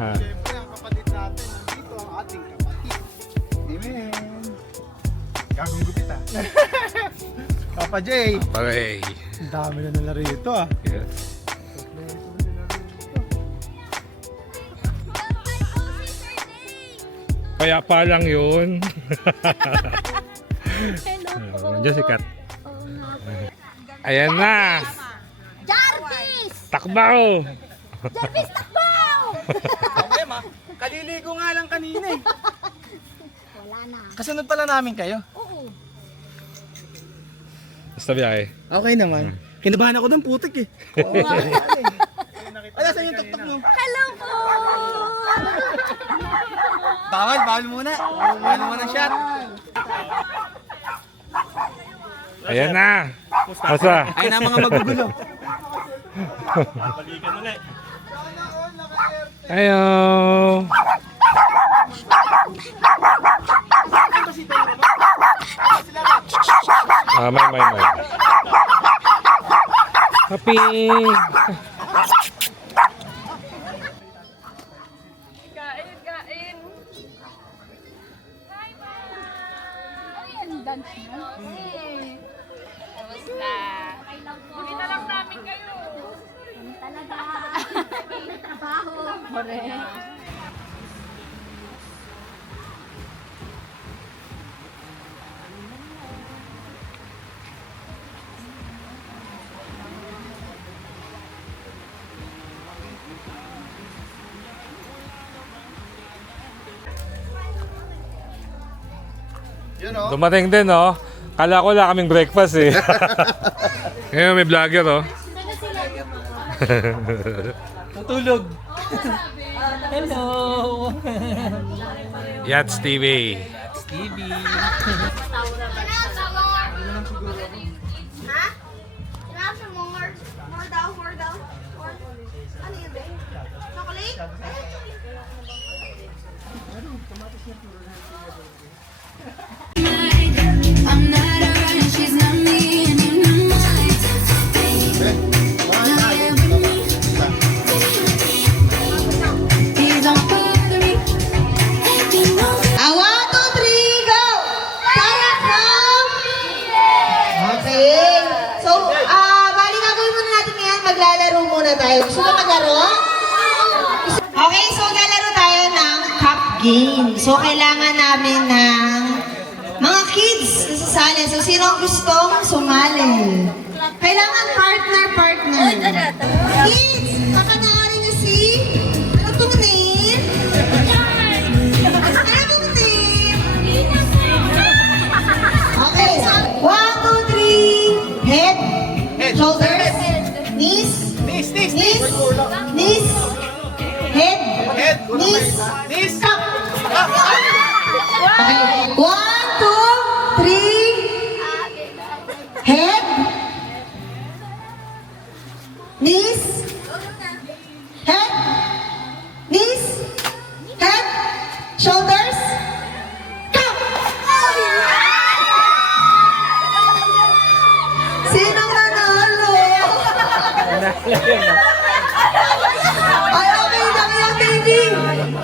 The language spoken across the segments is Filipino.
Siyempre, ang kapatid natin, nandito ang ating kapatid. Amen. Gagong gupit ah. Papa J. Paray. Ang dami na nila rito ah. Yes. Kaya pa lang yun. Diyan si Kat. Ayan na. Jarvis! Takbaw. Jarvis, takbaw! Problema, kaliligo nga lang kanina eh. Wala na. Kasunod pala namin kayo. Oo. Basta biyahe. Okay naman. Kinabahan ako ng putik eh. Oo nga. Ala, saan yung tuktok mo? Hello po! Bawal muna. Bawal muna shot. Ayan na. Basta. Ay na mga magugulo. Ayo. May. Happy. Kain. Hi, Ma! Ay, ang dance mo. Kamusta? Bumita lang namin kayo. Talaga. Trabaho. Correct. Yun o. Dumating din, oh. Kala ko wala kaming breakfast, eh. Ngayon may vlogger, oh. Natulog. Hello! Yats TV. TV. Ha? Sinabi mo, more daw. Ano yun, babe? Chocolate? I'm not around, she's not me, and you know please don't bother me. Let me know. 1, 2, 3, go! Sarap ng... Okay. So, bali gagawin muna natin ngayon. Maglalaro muna tayo. Gusto mo maglaro? Okay, so lalaro tayo ng cup game. So, kailangan namin ng mga kids na sasali. So, sino ang gustong sumali? Kailangan partner. Kids, kapanoorin niyo si... Ano itong name? Ano itong name? Okay, so 1, 2, 3. Head, shoulders, knees, knees, head, knees, cup. Okay, 1, 2, 3. Head, knees, head, knees, head, shoulders, cup. Sinong nanalo? Ay, okay lang yan, baby.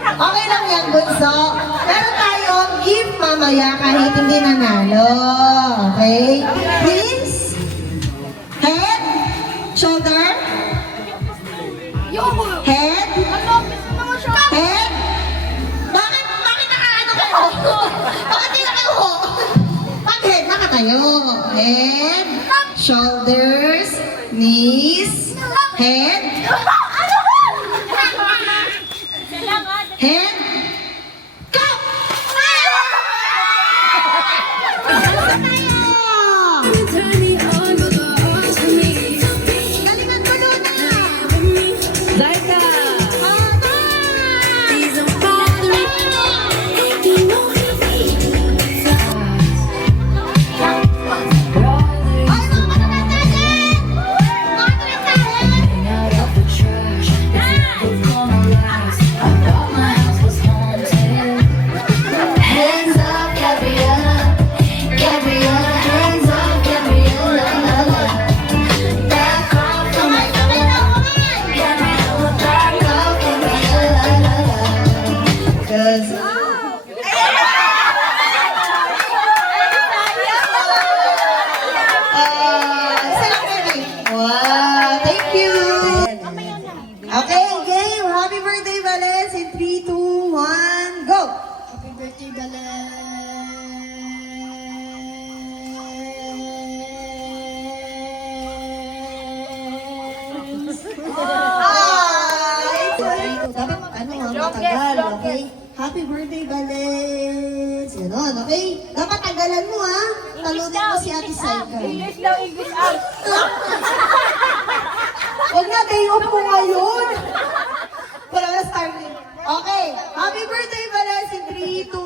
Okay lang yan, bunso. Meron tayong gift mamaya kahit hindi nanalo. Okay? Knees, head, shoulder, head, head. Bakit nakaano kayo? Bakit di nakaho? Pag head, nakatayo. Head, shoulders, knees, head, head, cup! Turn me on, go on to me. Galingan ko Luna! Zaika! Please don't bother me. Let me know. Ay, mga manonood natin! Mga manonood natin! birthday, Valens! Hi! Dapat matagal, okay? Happy birthday, Valens! Ganon, okay? Dapat tagalan mo, ha? Talunin mo si Ate Saika. English daw, English out. Huwag na, day off mo ngayon! Wala na starting. Okay, happy birthday, Valens! In 3, 2,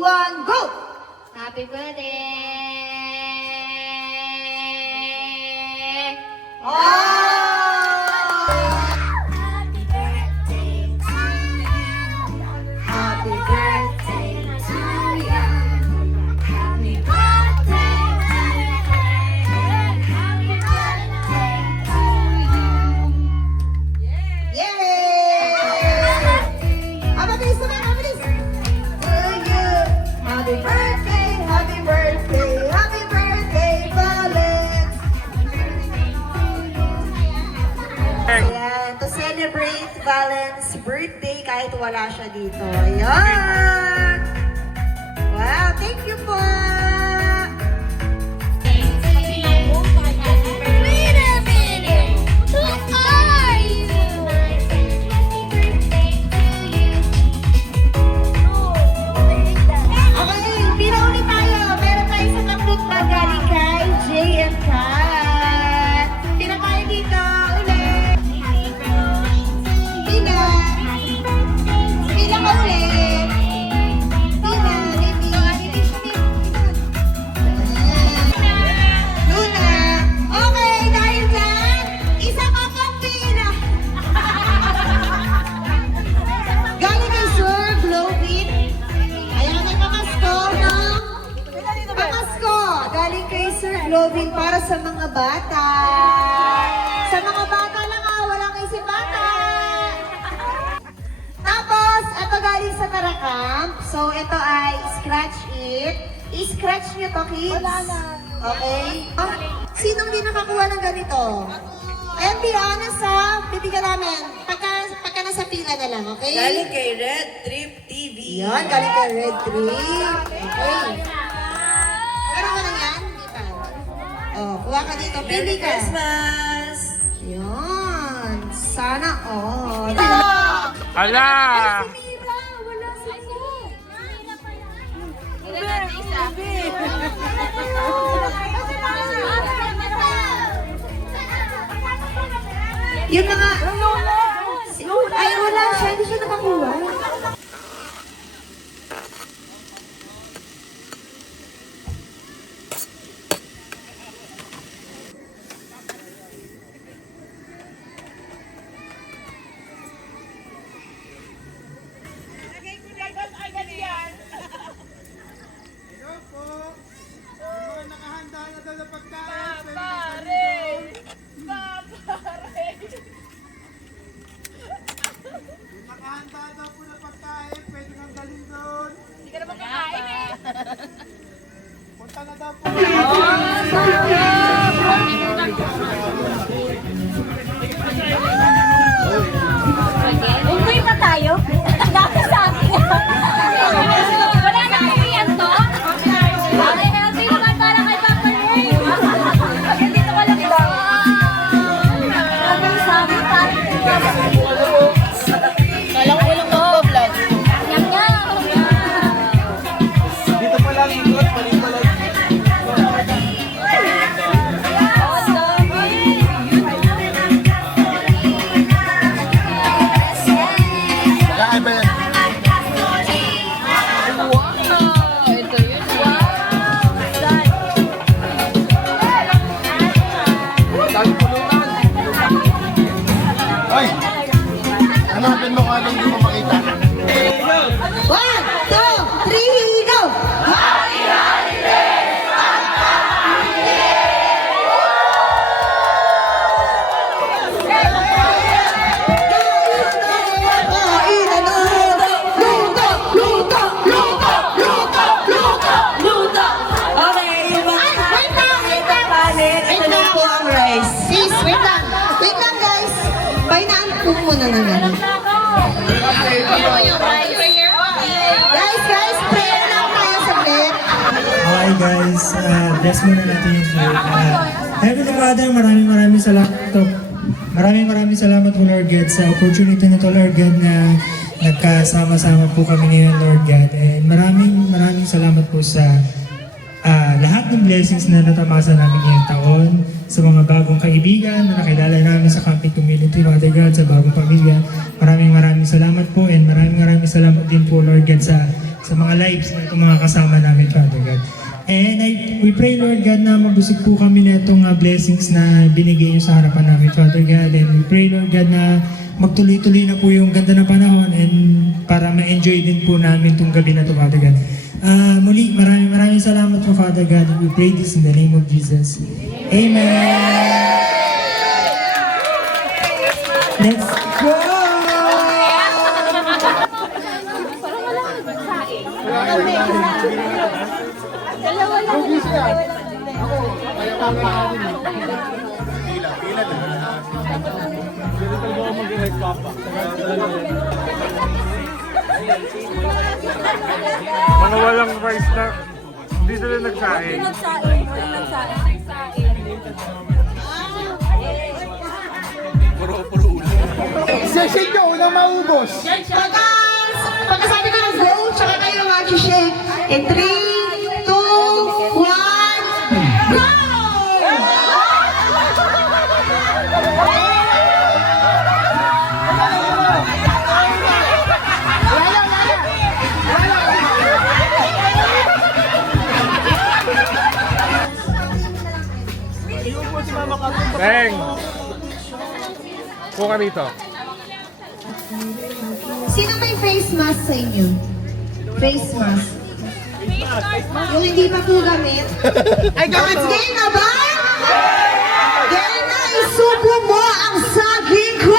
1, go! Happy birthday! Happy birthday to you. Happy birthday to you. Happy birthday, happy birthday to you. Yay! Mabilis naman, mabilis! To you. Happy birthday, happy birthday, happy birthday, Valens! Ayan, to celebrate Valens' birthday kahit wala siya dito. Ayan! Wow, thank you po! Wait a minute. Who are you? Okay, pinauli tayo. Meron tayo sa kapit na galing kay Jay and Kat. Pina tayo dito. Ulit. Pina. Pina ka ulit. Pina. Hindi siya Luna. Okay, dahil dyan, isa pa pang pina. Galing kay Sir Glowin. Ayan, may pamasko, no? Pamasko, galing kay Sir Glowin para sa mga bata. Sa mga bata lang wala kay si bata. Tapos, ito galing sa Tarakam. So, ito ay scratch it. I-scratch nyo to, kids. Wala na. Okay? Oh, sinong di nakakuha ng ganito? Ayan, be honest ha. Bibigyan namin. Pagka nasa pila na lang, okay? Galing kay Red Trip TV. Yan, galing kay Red Tree. Okay. Meron ka na yan? Hindi pa. Oh, kuha ka dito. Pili Merry ka. Christmas! Yan. Sana all. Ala! Mira, wala si Mo. Yun na nga. Ay, wala siya. Hindi siya nakakuha. Hello po. Yung mga nakahanda na daw na pagkain. Pare! Yung nakahanda daw po na pagkain, pwede kang dalhin doon. Hindi ka naman kakain eh. Punta na daw po. Umuwi pa tayo? Dati sa akin. Wala na kami yan to? Okay, healthy naman para kay Papa Ray. Hanggang dito ka lang ito. Hanggang sabi tayo. Kalang ulang mag-vlog. Nyam nyam. Dito pa lang ikot, balik pa lang. Kaya ba yan? Hoy! Hanapin mo kung anong hindi mo makita. 1, 2, 3, go! Okay, yung mga kanin, ito na po ang rice. Sis, wait lang. Wait lang, guys. Pahinaan po muna na lang. Guys, pray guys, bless muna natin yung food. Heavenly Father, maraming salamat to. Maraming salamat po Lord God sa opportunity na to Lord God na nagkasama-sama po kami ngayon Lord God. And maraming salamat po sa lahat ng blessings na natamasa namin ngayong taon, sa mga bagong kaibigan na nakilala namin sa camping community, Father God, sa bagong pamilya. Maraming salamat po and maraming salamat din po Lord God sa mga lives na itong mga kasama namin, Father God. And we pray, Lord God, na mabusog po kami na itong blessings na binigay niyo sa harapan namin, Father God. And we pray, Lord God, na magtuloy-tuloy na po yung ganda na panahon and para ma-enjoy din po namin itong gabi na ito, Father God. Muli, maraming salamat po, Father God. And we pray this in the name of Jesus. Amen! Let's go! Dalawa lang. Lugi siya. Ako, kaya pangalan natin eh. Pila na. Ganito ba ako mag-direct papa? Mga walang rice na, hindi sila nagsain. Shake nyo, unang maubos. Pagkasabi ko ng go, tsaka kayo mag-shake. In 3, 2, 1, go! Beng! Puka rito. Sino may face mask sa inyo? Face mask. Yung hindi pa po gamit? Ay, gamit mo! Game na ba? Game na! Isubo mo ang saging ko!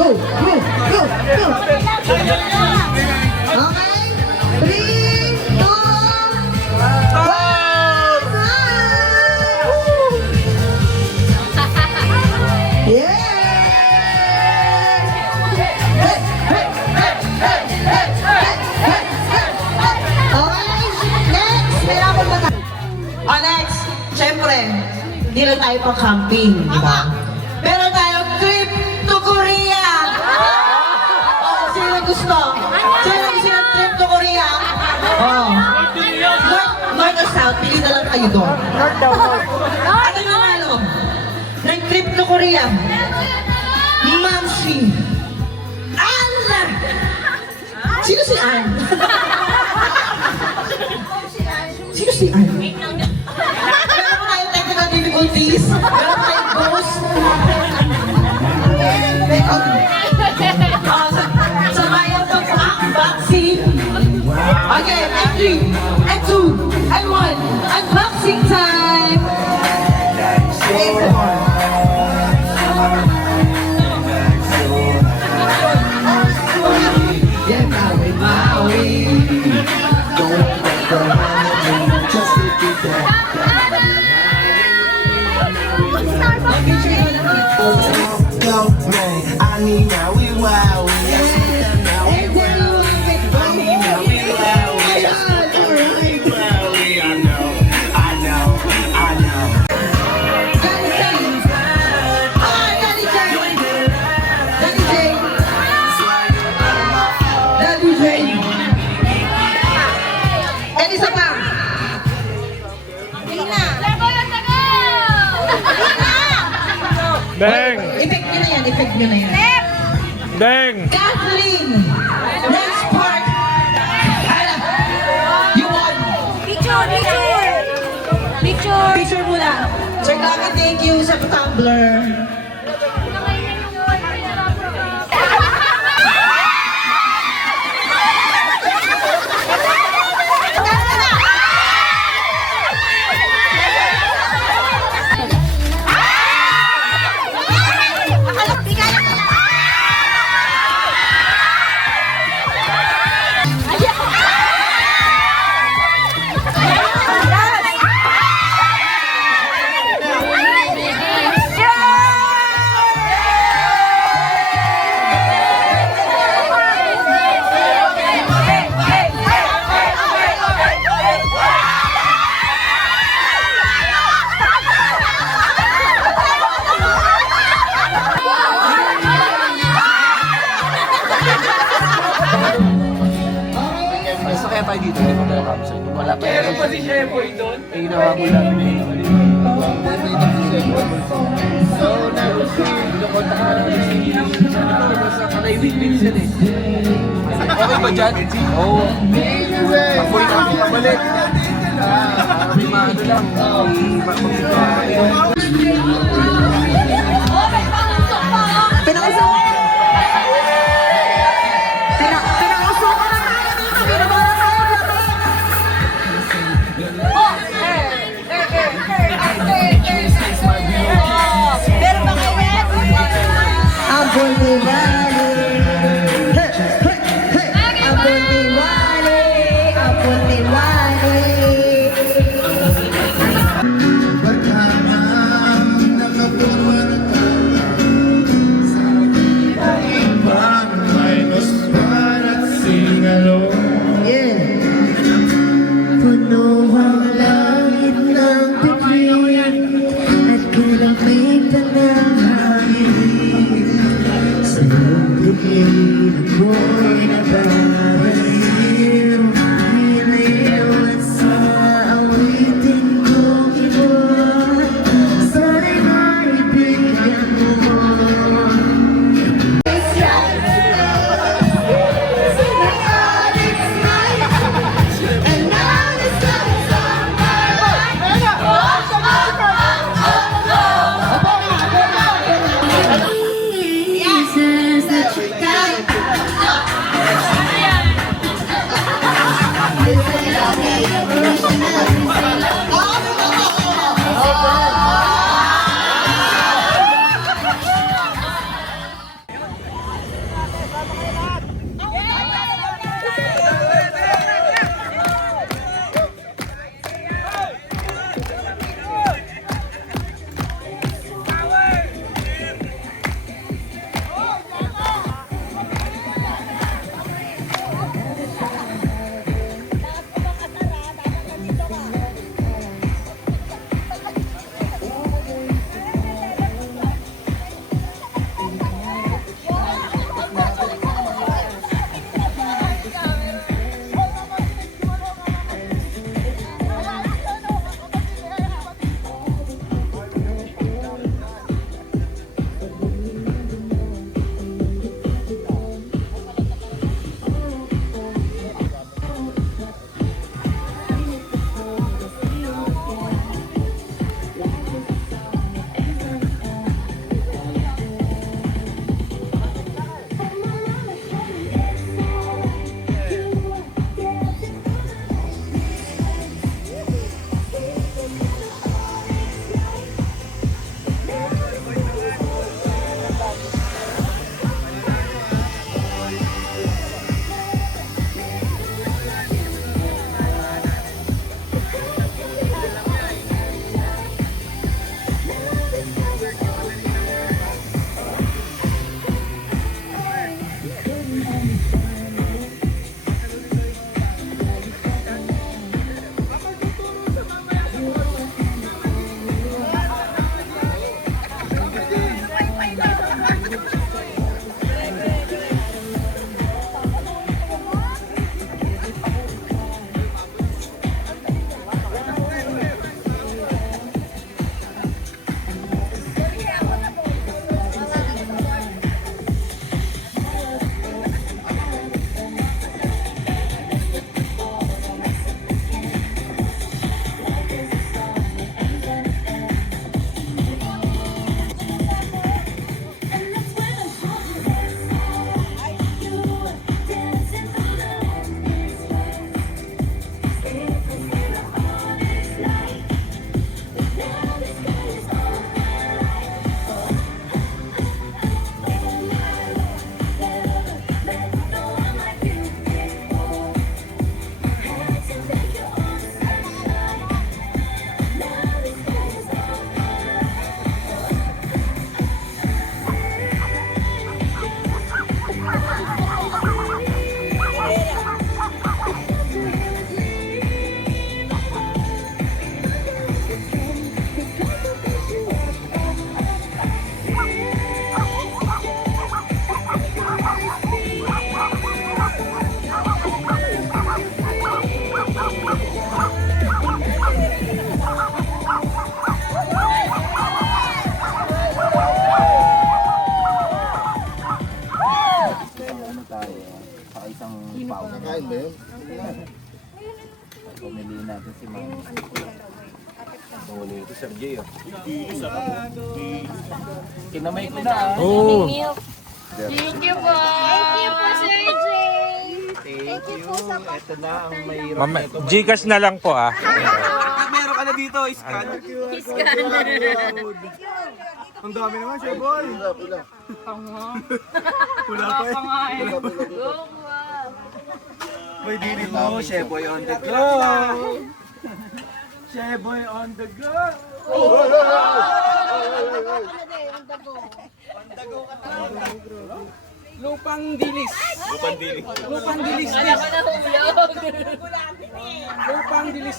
Go, go, go, go. Okay. 3, 2, 1. Yeah. Okay. Next. Kailangan ba tayo? Next. Siyempre, hindi lang tayo pang camping, di ba? Meron tayong trip to Korea! Oh, sino gusto? Sino gusto ng trip to Korea? Oh. North or South, pili na lang kayo doon. North daw, North. At ang nanalo, ng trip to Korea, Mamsi. Anna! Sino si Ann? Sino si Ann? Meron po tayong technical difficulties. Meron po tayong ghost. So kaya po unboxing. Okay, and 3, and 2, and 1. Unboxing time! I need now we wow. I need now we wow. I know. And isa pa. Beng! Effect nyo na yan. Beng! Kathleen! Next part! You won! Picture muna. Sir Kaki, thank you sa tumbler. dito, hindi ko na campsite. Wala pa. Meron pa si Sheboy doon? Eh, hinahabol namin yun. So, nakontak ka namin si sa Kanay Wing siya eh. Okay ba dyan? Oo. Pag-boy na kami pabalik. Kami maano lang. Abol ni Wally. Abol ni Wally. Abol ni Wally. Pagkamang Pumili natin si Mami. Pumili ito, Sergey. Kinamay ko na. Oo. Thank you po. Thank you po, Sir Jay. Thank you. Ito na ang mahirap Mama, nito. Gcash na lang po ah. Meron ka na dito, scan. Ang dami naman, Chef Boy. Wala pa eh. Boy, dili mo. Chef Boy on the go. Chef Boy on the go. Lupang dilis. Lupang dilis. Lupang dilis. Lupang dilis.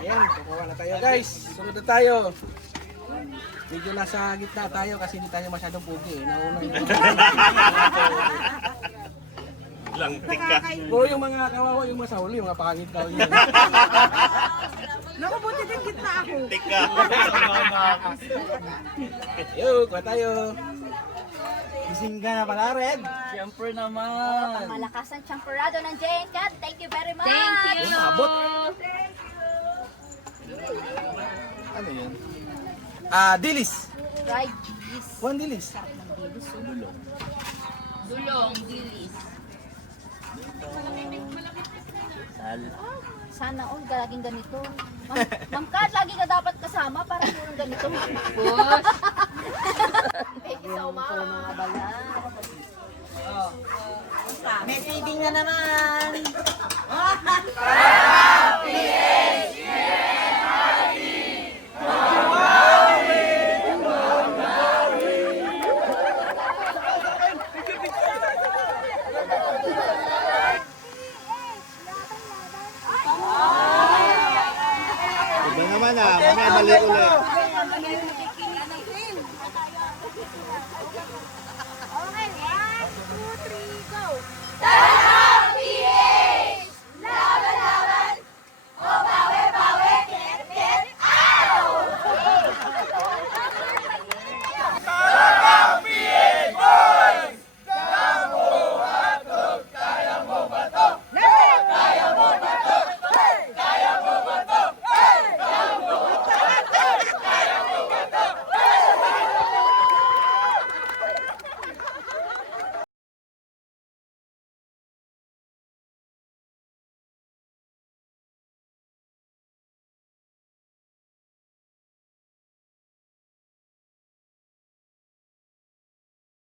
Ayan, kukuha na tayo guys. Sunod na tayo. Medyo nasa gitna tayo kasi hindi tayo masyadong pugi. Nauna yung Langtik ka. puro yung mga kawawa yung masahuli, yung mga pangit daw yun. Nakabuti din gitna ako. Langtik ka. Yo, kuha tayo. Gising ka na pala, Red. Siyempre naman. Malakas ang champorado ng Jane Cat. Thank you very much. Thank you. Umabot. Ano yun? Dilis. Fried cheese. One dilis. Dulong, dilis. Sana all laging ganito. Ma'am Kat, lagi ka dapat kasama para purong ganito. Boss. Thank you so much. May feeding na naman. Iba naman ah, mamaya mali ulit.